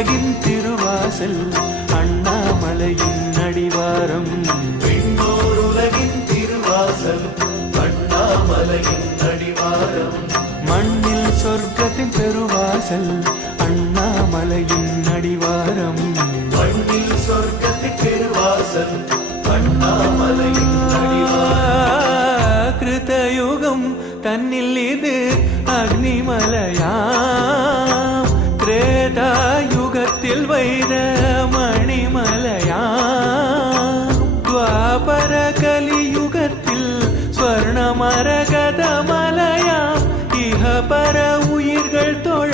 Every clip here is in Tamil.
உலகின் திருவாசல் அண்ணாமலையின் அடிவாரம். விண்ணோர் உலகின் திருவாசல் அண்ணாமலையின் அடிவாரம். மண்ணில் சொர்க்கத்தின் பெருவாசல் அண்ணாமலையின் அடிவாரம். மண்ணில் சொர்க்கத்தின் பெருவாசல் அண்ணாமலையின் அடிவாரம். கிருதயுகம் தன்னில் இது அக்னிமலையாம். திரேதாயுகத்தில் வைர மணிமலையாம். துவாபர கலியுகத்தில் ஸ்வர்ணமரகதமலையாம். இஹபர உயிர்கள் தொழ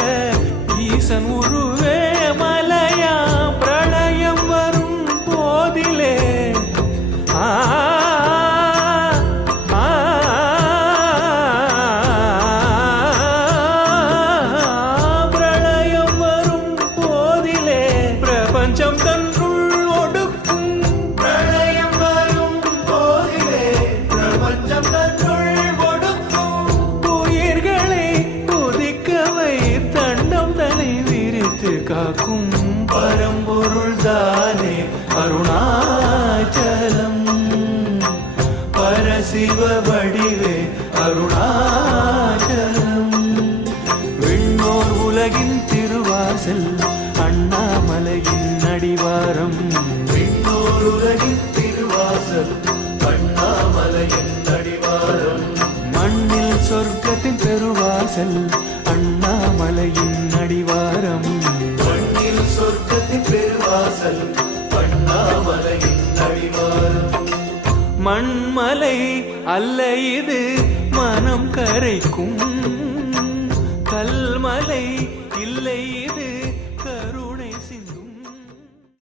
ஈசன் உருவே மலையாம். பிரளயம் வரும் போதிலே பிரளயம் வரும் போதிலே பிரபஞ்சம் தன்னுள் ஒடுக்கும். பிரளயம் வரும் போதிலே பிரபஞ்சம் தன்னுள் ஒடுக்கும். உயிர்களை குதிக்கவை தண்டம் தலை விரித்து காக்கும். பரம்பொருள் தானே அருணாச்சலம். பரசிவ வடிவே அருணாச்சலம். விண்ணோர் உலகின் திருவாசல் அண்ணாமலையின் அடிவாரம். விண்ணோர் உலகின் திருவாசல் அண்ணாமலையின் அடிவாரம். மண்ணில் சொர்க்கத்தின் பெருவாசல் அண்ணாமலையின் அடிவாரம். மண்ணில் சொர்க்கத்தின் பெருவாசல் அண்ணாமலையின் அடிவாரம். மண்மலை அல்ல இது மனம் கரைக்கும்.